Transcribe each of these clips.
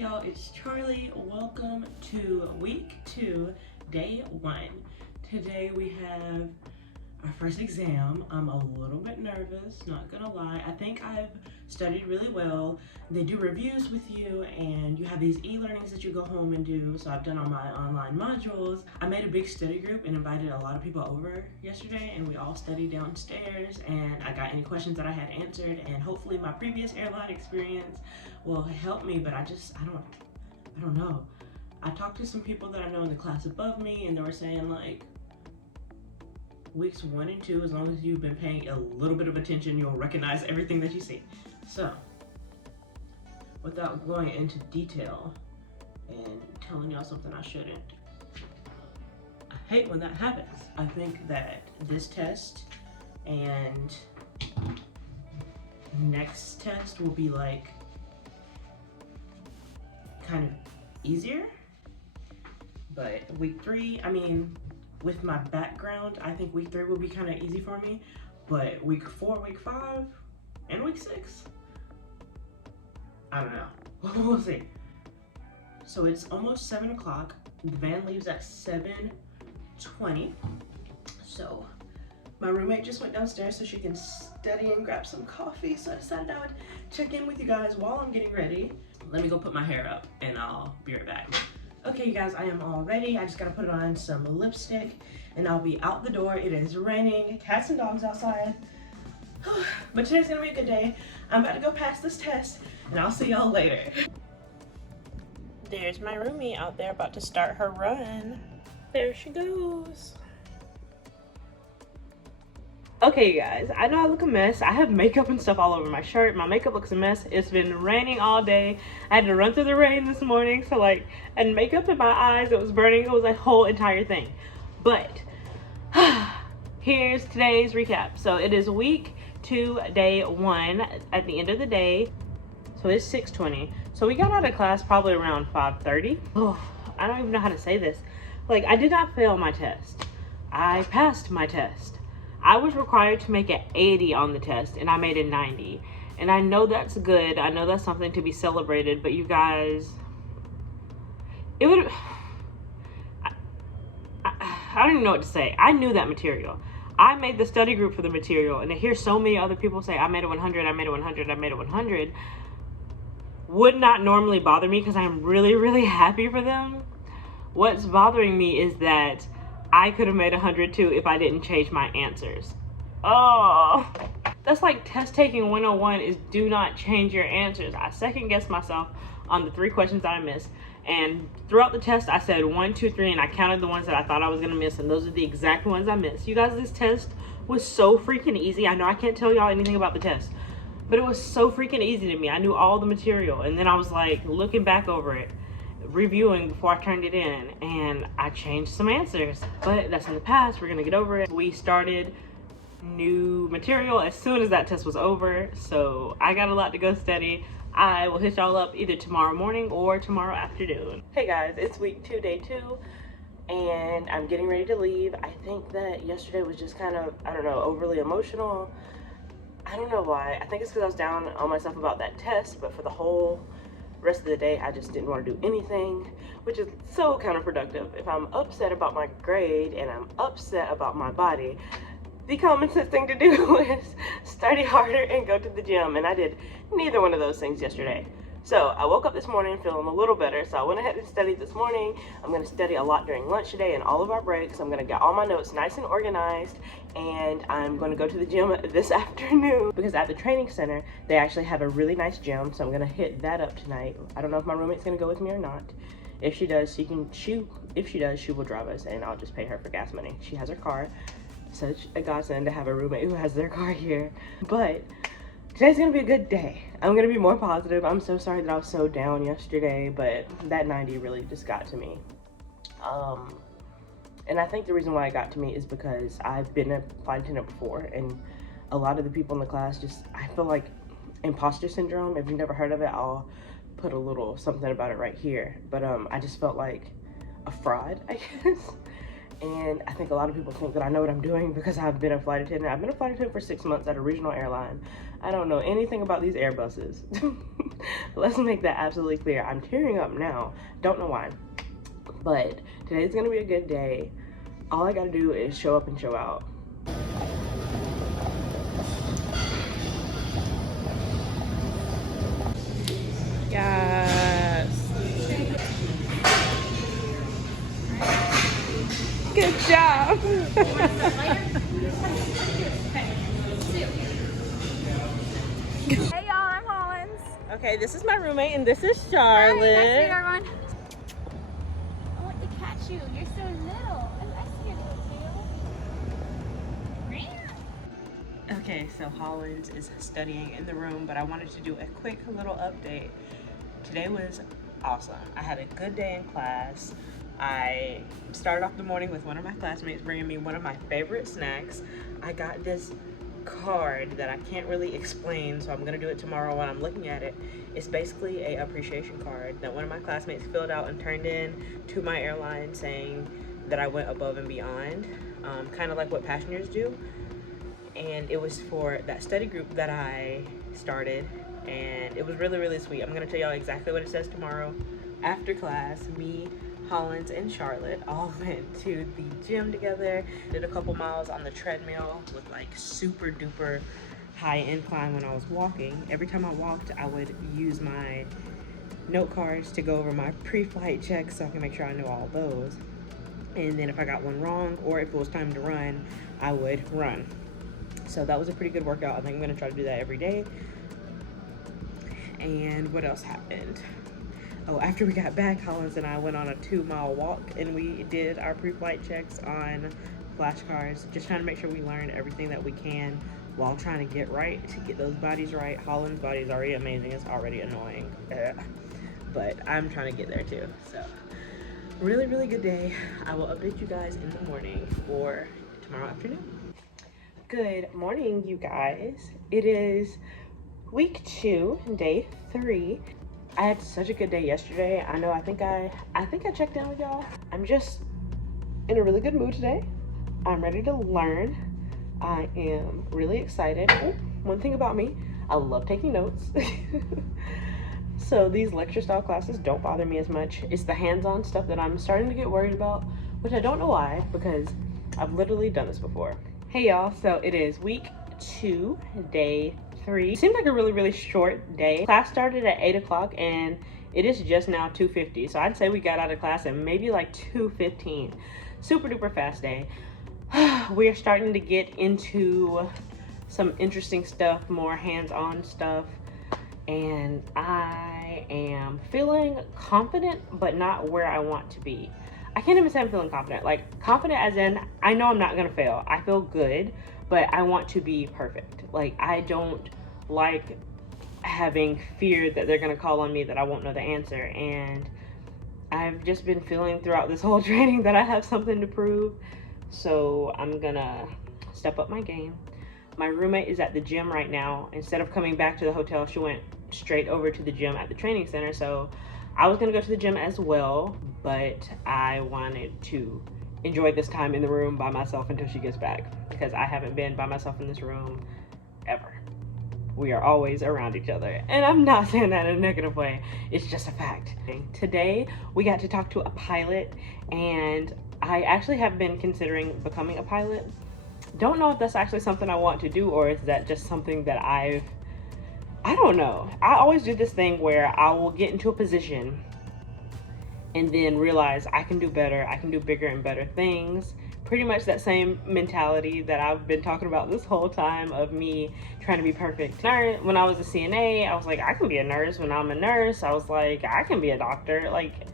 y'all, it's Charlie. Welcome to week 2, day 1. Today we have our first exam. I'm a little bit nervous, not gonna lie. I think I've studied really well. They do reviews with you and you have these e-learnings that you go home and do. So I've done all my online modules. I made a big study group and invited a lot of people over yesterday, and we all studied downstairs, and I got any questions that I had answered, and hopefully my previous airline experience will help me, but I don't know. I talked to some people that I know in the class above me, and they were saying like, weeks 1 and 2, as long as you've been paying a little bit of attention, you'll recognize everything that you see. So, without going into detail and telling y'all something I shouldn't, I hate when that happens. I think that this test and next test will be like kind of easier, but week 3, I mean, with my background, I think week 3 will be kind of easy for me, but week 4, week 5, and week 6, I don't know. We'll see. So it's almost 7 o'clock. The van leaves at 7:20. So my roommate just went downstairs so she can study and grab some coffee. So I decided I would check in with you guys while I'm getting ready. Let me go put my hair up and I'll be right back. Okay, you guys, I am all ready. I just gotta put on some lipstick and I'll be out the door. It is raining, cats and dogs outside. But today's gonna be a good day. I'm about to go pass this test and I'll see y'all later. There's my roomie out there about to start her run. There she goes. Okay, you guys, I know I look a mess. I have makeup and stuff all over my shirt. My makeup looks a mess. It's been raining all day. I had to run through the rain this morning, so like, and makeup in my eyes, it was burning. It was a whole entire thing. But here's today's recap. So it is week 2, day 1 at the end of the day. So it's 6:20. So we got out of class probably around 5:30. Oh, I don't even know how to say this. Like, I did not fail my test. I passed my test. I was required to make an 80 on the test and I made a 90. And I know that's good. I know that's something to be celebrated, but you guys, it would, I don't even know what to say. I knew that material. I made the study group for the material, and to hear so many other people say, I made a 100, I made a 100, I made a 100, would not normally bother me because I'm really, really happy for them. What's bothering me is that I could have made 100 too if I didn't change my answers. Oh, that's like test taking 101 is do not change your answers. I second guessed myself on the 3 questions that I missed. And throughout the test, I said 1, 2, 3, and I counted the ones that I thought I was gonna miss, and those are the exact ones I missed. You guys, this test was so freaking easy. I know I can't tell y'all anything about the test, but it was so freaking easy to me. I knew all the material, and then I was like looking back over it, reviewing before I turned it in, and I changed some answers, but that's in the past. We're gonna get over it. We started new material as soon as that test was over, so I got a lot to go study. I will hit y'all up either tomorrow morning or tomorrow afternoon. Hey guys, it's week 2, day 2, and I'm getting ready to leave. I think that yesterday was just kind of, I don't know, overly emotional. I don't know why. I think it's because I was down on myself about that test, but for the whole rest of the day, I just didn't want to do anything, which is so counterproductive. If I'm upset about my grade and I'm upset about my body, the common sense thing to do is study harder and go to the gym, and I did neither one of those things yesterday. So I woke up this morning feeling a little better, so I went ahead and studied this morning. I'm going to study a lot during lunch today and all of our breaks. I'm going to get all my notes nice and organized, and I'm going to go to the gym this afternoon because at the training center they actually have a really nice gym, so I'm going to hit that up tonight. I don't know if my roommate's going to go with me or not. If she does, she will drive us, and I'll just pay her for gas money. She has her car. Such a godsend to have a roommate who has their car here. But today's gonna be a good day. I'm gonna be more positive. I'm so sorry that I was so down yesterday, but that 90 really just got to me. And I think the reason why it got to me is because I've been a flight attendant before, and a lot of the people in the class just, I feel like imposter syndrome. If you've never heard of it, I'll put a little something about it right here. But I just felt like a fraud, I guess. And I think a lot of people think that I know what I'm doing because I've been a flight attendant. I've been a flight attendant for 6 months at a regional airline. I don't know anything about these Airbuses. Let's make that absolutely clear. I'm tearing up now. Don't know why. But today's gonna be a good day. All I gotta do is show up and show out. Yes. Good job. Hey y'all, I'm Hollins. Okay, this is my roommate and this is Hi, Charlotte. nice to meet everyone. I want to catch you. You're so little. I see your little tail. Okay, so Hollins is studying in the room, but I wanted to do a quick little update. Today was awesome. I had a good day in class. I started off the morning with one of my classmates bringing me one of my favorite snacks. I got this card that I can't really explain, so I'm gonna do it tomorrow when I'm looking at it. It's basically a appreciation card that one of my classmates filled out and turned in to my airline saying that I went above and beyond, kind of like what passengers do. And it was for that study group that I started, and it was really, really sweet. I'm gonna tell y'all exactly what it says tomorrow. After class, me, Hollins, and Charlotte all went to the gym together, did a couple miles on the treadmill with like super duper high incline when I was walking. Every time I walked, I would use my note cards to go over my pre-flight checks so I can make sure I knew all those. And then if I got one wrong or if it was time to run, I would run. So that was a pretty good workout. I think I'm gonna try to do that every day. And what else happened? Oh, after we got back, Hollins and I went on a 2-mile walk and we did our pre-flight checks on flashcards, just trying to make sure we learn everything that we can while trying to get right, to get those bodies right. Hollins' body is already amazing. It's already annoying. But I'm trying to get there too. So really, really good day. I will update you guys in the morning or tomorrow afternoon. Good morning, you guys. It is week 2, day 3. I had such a good day yesterday. I know, I think I checked in with y'all. I'm just in a really good mood today. I'm ready to learn. I am really excited. Oh, one thing about me, I love taking notes. So these lecture style classes don't bother me as much. It's the hands-on stuff that I'm starting to get worried about, which I don't know why, because I've literally done this before. Hey y'all, so it is week 2, day 3. It seemed like a really, really short day. Class started at 8 o'clock and it is just now 2:50. So I'd say we got out of class at maybe like 2:15. Super duper fast day. We're starting to get into some interesting stuff, more hands-on stuff. And I am feeling confident, but not where I want to be. I can't even say I'm feeling confident. Like confident as in, I know I'm not gonna fail. I feel good, but I want to be perfect. Like I don't like having fear that they're gonna call on me that I won't know the answer. And I've just been feeling throughout this whole training that I have something to prove. So I'm gonna step up my game. My roommate is at the gym right now. Instead of coming back to the hotel, she went straight over to the gym at the training center. So I was gonna go to the gym as well, but I wanted to enjoy this time in the room by myself until she gets back, because I haven't been by myself in this room ever. We are always around each other, and I'm not saying that in a negative way. It's just a fact. Today we got to talk to a pilot, and I actually have been considering becoming a pilot. Don't know if that's actually something I want to do, or is that just something that I don't know. I always do this thing where I will get into a position and then realize I can do better, I can do bigger and better things. Pretty much that same mentality that I've been talking about this whole time of me trying to be perfect. When I was a CNA, I was like, I can be a nurse. When I'm a nurse, I was like, I can be a doctor. Like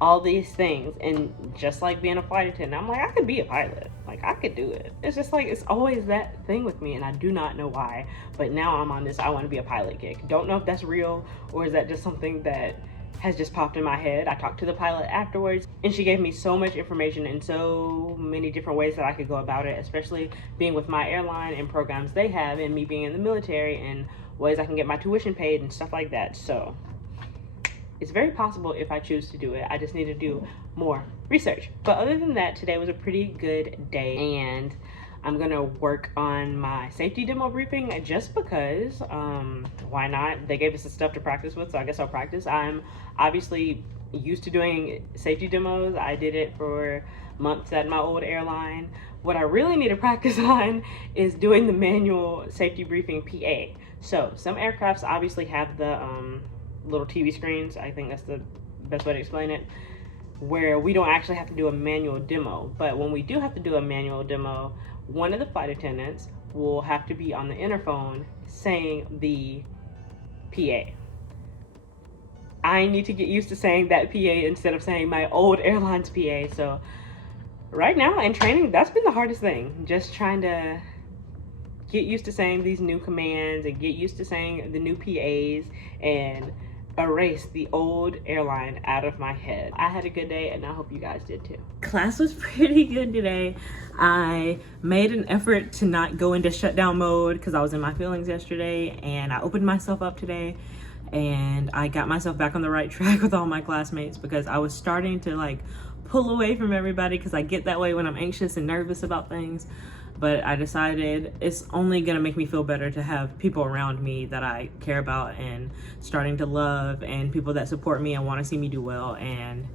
all these things. And just like being a flight attendant, I'm like, I could be a pilot. Like I could do it. It's just like, it's always that thing with me, and I do not know why. But now I'm on this, I want to be a pilot kick. Don't know if that's real, or is that just something that has just popped in my head. I talked to the pilot afterwards, and she gave me so much information and so many different ways that I could go about it, especially being with my airline and programs they have, and me being in the military and ways I can get my tuition paid and stuff like that. So it's very possible if I choose to do it. I just need to do more research. But other than that, today was a pretty good day, and I'm gonna work on my safety demo briefing just because, why not? They gave us the stuff to practice with, so I guess I'll practice. I'm obviously used to doing safety demos. I did it for months at my old airline. What I really need to practice on is doing the manual safety briefing PA. So some aircrafts obviously have the little TV screens. I think that's the best way to explain it, where we don't actually have to do a manual demo. But when we do have to do a manual demo, one of the flight attendants will have to be on the interphone saying the PA. I need to get used to saying that PA instead of saying my old airline's PA. So right now in training, that's been the hardest thing. Just trying to get used to saying these new commands and get used to saying the new PAs and erase the old airline out of my head. I had a good day, and I hope you guys did too. Class was pretty good today. I made an effort to not go into shutdown mode because I was in my feelings yesterday, and I opened myself up today, and I got myself back on the right track with all my classmates because I was starting to like pull away from everybody because I get that way when I'm anxious and nervous about things. But I decided it's only gonna make me feel better to have people around me that I care about and starting to love, and people that support me and wanna see me do well. And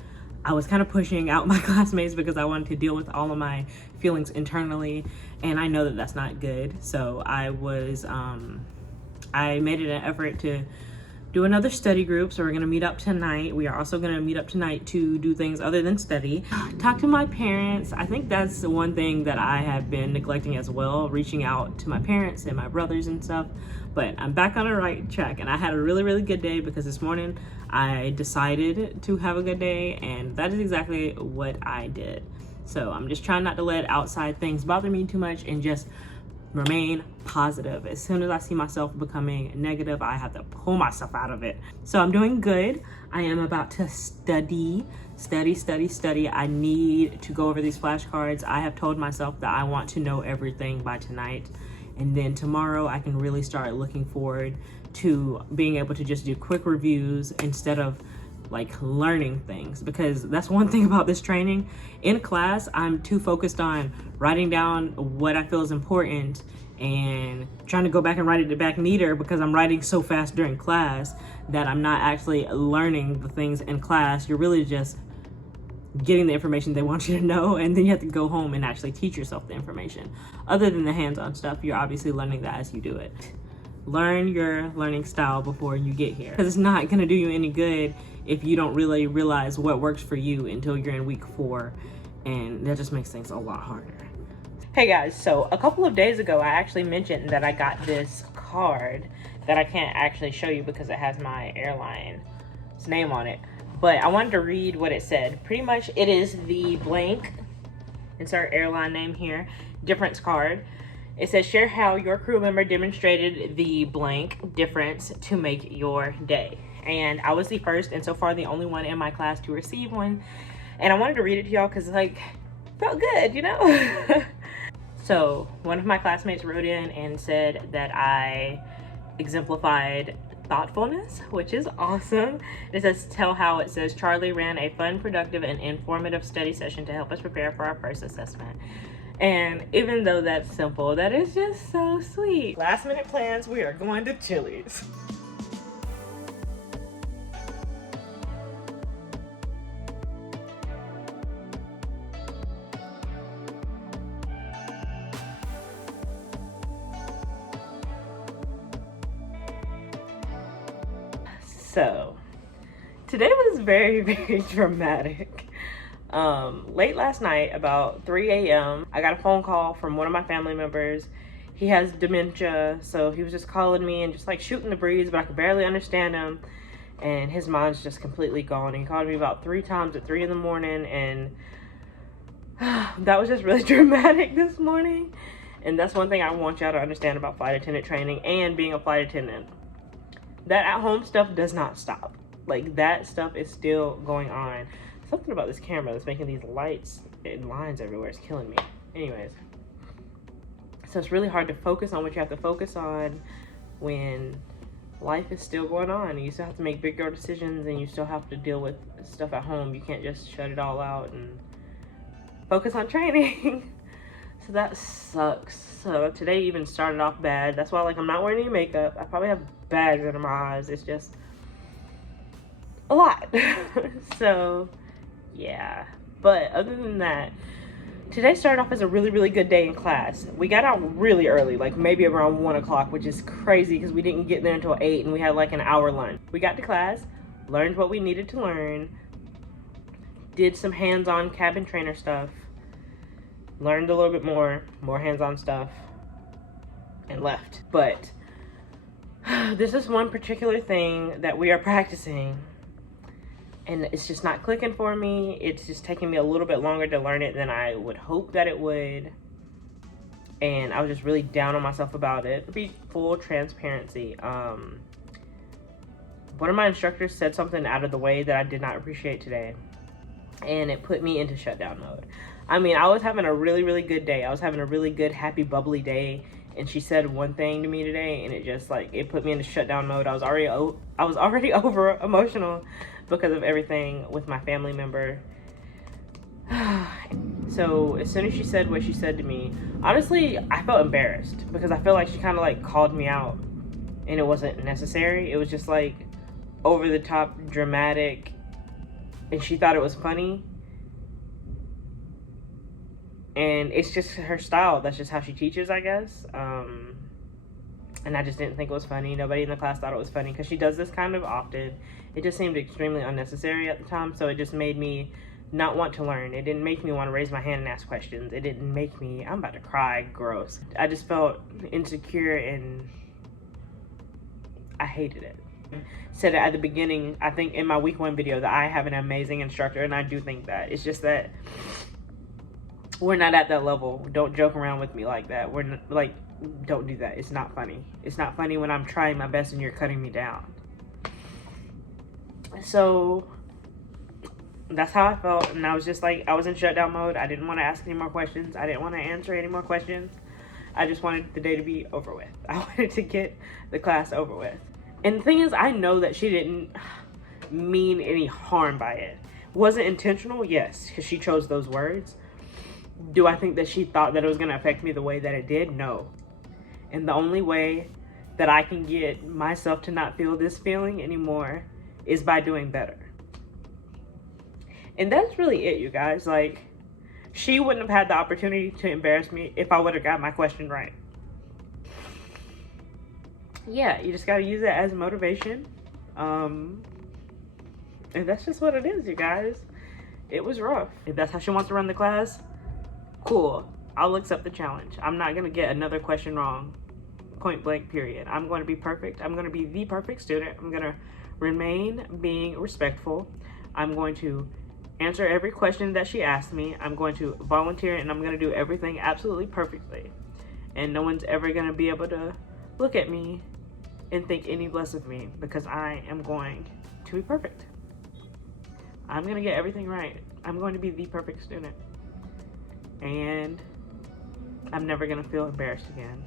I was kind of pushing out my classmates because I wanted to deal with all of my feelings internally, and I know that that's not good. So I made it an effort to do another study group. So we're gonna meet up tonight. We are also gonna meet up tonight to do things other than study. Talk to my parents. I think that's the one thing that I have been neglecting as well, reaching out to my parents and my brothers and stuff. But I'm back on the right track, and I had a really, really good day because this morning I decided to have a good day, and that is exactly what I did. So I'm just trying not to let outside things bother me too much and just remain positive. As soon as I see myself becoming negative, I have to pull myself out of it. So I'm doing good. I am about to study. I need to go over these flashcards. I have told myself that I want to know everything by tonight. And then tomorrow I can really start looking forward to being able to just do quick reviews instead of like learning things, because that's one thing about this training. In class, I'm too focused on writing down what I feel is important and trying to go back and write it back neater because I'm writing so fast during class that I'm not actually learning the things in class. You're really just getting the information they want you to know, and then you have to go home and actually teach yourself the information. Other than the hands-on stuff, you're obviously learning that as you do it. Learn your learning style before you get here, because it's not going to do you any good if you don't really realize what works for you until you're in week 4, and that just makes things a lot harder. Hey guys, so a couple of days ago I actually mentioned that I got this card that I can't actually show you because it has my airline's name on it, but I wanted to read what it said. Pretty much it is the blank, insert airline name here, difference card. It says, share how your crew member demonstrated the blank difference to make your day. And I was the first and so far the only one in my class to receive one. And I wanted to read it to y'all because like, felt good, you know? So one of my classmates wrote in and said that I exemplified thoughtfulness, which is awesome. It says, tell how it says, Charli ran a fun, productive, and informative study session to help us prepare for our first assessment. And even though that's simple, that is just so sweet. Last minute plans, we are going to Chili's. So, today was very, very dramatic. Late last night, about 3 a.m., I got a phone call from one of my family members. He has dementia, so he was just calling me and just like shooting the breeze, but I could barely understand him. And his mind's just completely gone. He called me about 3 times at 3 in the morning, and that was just really dramatic this morning. And that's one thing I want y'all to understand about flight attendant training and being a flight attendant. That at-home stuff does not stop. Like, that stuff is still going on. Something about this camera that's making these lights and lines everywhere is killing me. Anyways, so it's really hard to focus on what you have to focus on when life is still going on. You still have to make big girl decisions, and you still have to deal with stuff at home. You can't just shut it all out and focus on training. So that sucks. So today even started off bad. That's why, like, I'm not wearing any makeup. I probably have bags under my eyes. It's just a lot. So yeah, but other than that, today started off as a really, really good day in class. We got out really early, like maybe around 1 o'clock, which is crazy because we didn't get there until 8 and we had like an hour lunch. We got to class, learned what we needed to learn, did some hands-on cabin trainer stuff, learned a little bit more hands-on stuff, and left. But this is one particular thing that we are practicing, and it's just not clicking for me. It's just taking me a little bit longer to learn it than I would hope that it would. And I was just really down on myself about it. To be full transparency, one of my instructors said something out of the way that I did not appreciate today, and it put me into shutdown mode. I mean, I was having a really, really good day. I was having a really good, happy, bubbly day, and she said one thing to me today, and it just, like, it put me into shutdown mode. I was already over emotional because of everything with my family member. So as soon as she said what she said to me, honestly, I felt embarrassed because I feel like she kind of like called me out, and it wasn't necessary. It was just like over the top dramatic, and she thought it was funny. And it's just her style. That's just how she teaches, I guess. And I just didn't think it was funny. Nobody in the class thought it was funny because she does this kind of often. It just seemed extremely unnecessary at the time. So it just made me not want to learn. It didn't make me want to raise my hand and ask questions. It didn't make me, I'm about to cry, gross. I just felt insecure and I hated it. Said it at the beginning, I think in my week 1 video, that I have an amazing instructor, and I do think that. It's just that we're not at that level. Don't joke around with me like that. We're not, like, don't do that. It's not funny. It's not funny when I'm trying my best and you're cutting me down. So that's how I felt, and I was just like, I was in shutdown mode. I didn't want to ask any more questions. I didn't want to answer any more questions. I just wanted the day to be over with. I wanted to get the class over with. And the thing is, I know that she didn't mean any harm by it. Was it intentional? Yes, because she chose those words. Do I think that she thought that it was going to affect me the way that it did? No. And the only way that I can get myself to not feel this feeling anymore is by doing better. And that's really it, you guys. Like, she wouldn't have had the opportunity to embarrass me if I would have got my question right. Yeah, you just got to use it as motivation. And that's just what it is, you guys. It was rough. If that's how she wants to run the class, cool. I'll accept the challenge. I'm not going to get another question wrong. Point blank, period. I'm going to be perfect. I'm going to be the perfect student. I'm going to remain being respectful. I'm going to answer every question that she asked me. I'm going to volunteer, and I'm going to do everything absolutely perfectly. And no one's ever going to be able to look at me and think any less of me, because I am going to be perfect. I'm going to get everything right. I'm going to be the perfect student. And I'm never going to feel embarrassed again.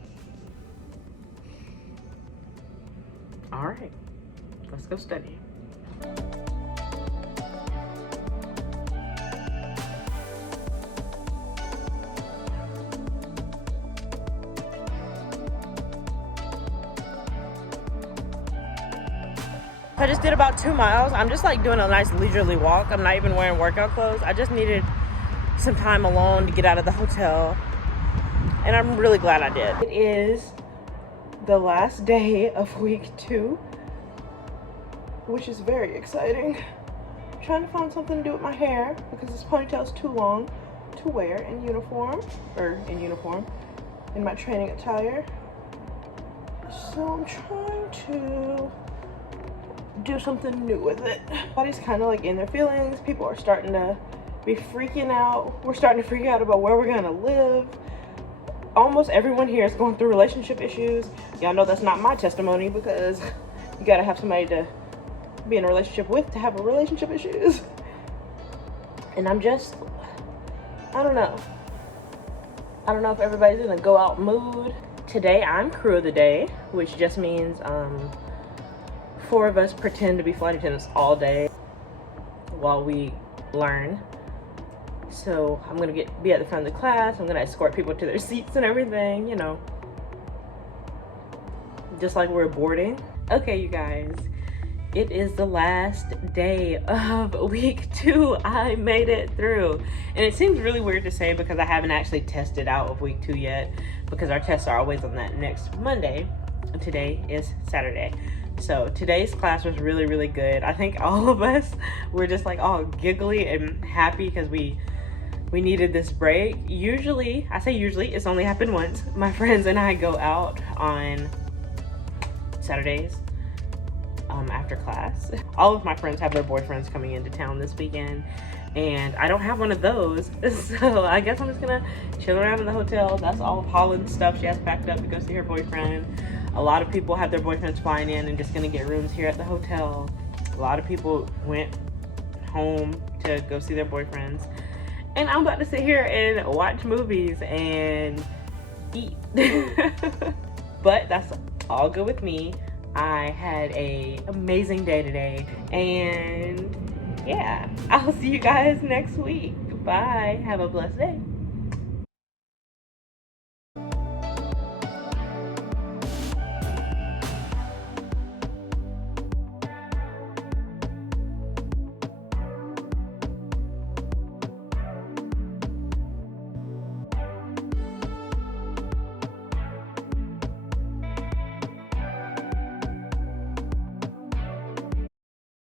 All right, let's go study. I just did about 2 miles. I'm just like doing a nice leisurely walk. I'm not even wearing workout clothes. I just needed some time alone to get out of the hotel, and I'm really glad I did. It is the last day of week 2, which is very exciting. I'm trying to find something to do with my hair because this ponytail is too long to wear in uniform, in my training attire. So I'm trying to do something new with it. Everybody's kind of like in their feelings. People are starting to be freaking out. We're starting to freak out about where we're gonna live. Almost everyone here is going through relationship issues. Y'all know that's not my testimony, because you gotta have somebody to be in a relationship with to have a relationship issues. And I'm just, I don't know if everybody's in a go out mood. Today I'm crew of the day, which just means 4 of us pretend to be flight attendants all day while we learn. So I'm gonna be at the front of the class. I'm gonna escort people to their seats and everything, you know, just like we're boarding. Okay, you guys, it is the last day of week 2. I made it through, and it seems really weird to say because I haven't actually tested out of week 2 yet, because our tests are always on that next Monday, and today is Saturday. So today's class was really, really good. I think all of us were just like all giggly and happy because we needed this break. Usually, I say usually, it's only happened once. My friends and I go out on Saturdays after class. All of my friends have their boyfriends coming into town this weekend, and I don't have one of those. So I guess I'm just gonna chill around in the hotel. That's all of Holland's stuff she has packed up to go see her boyfriend. A lot of people have their boyfriends flying in and just gonna get rooms here at the hotel. A lot of people went home to go see their boyfriends. And I'm about to sit here and watch movies and eat. But that's all good with me. I had an amazing day today. And yeah, I'll see you guys next week. Bye. Have a blessed day.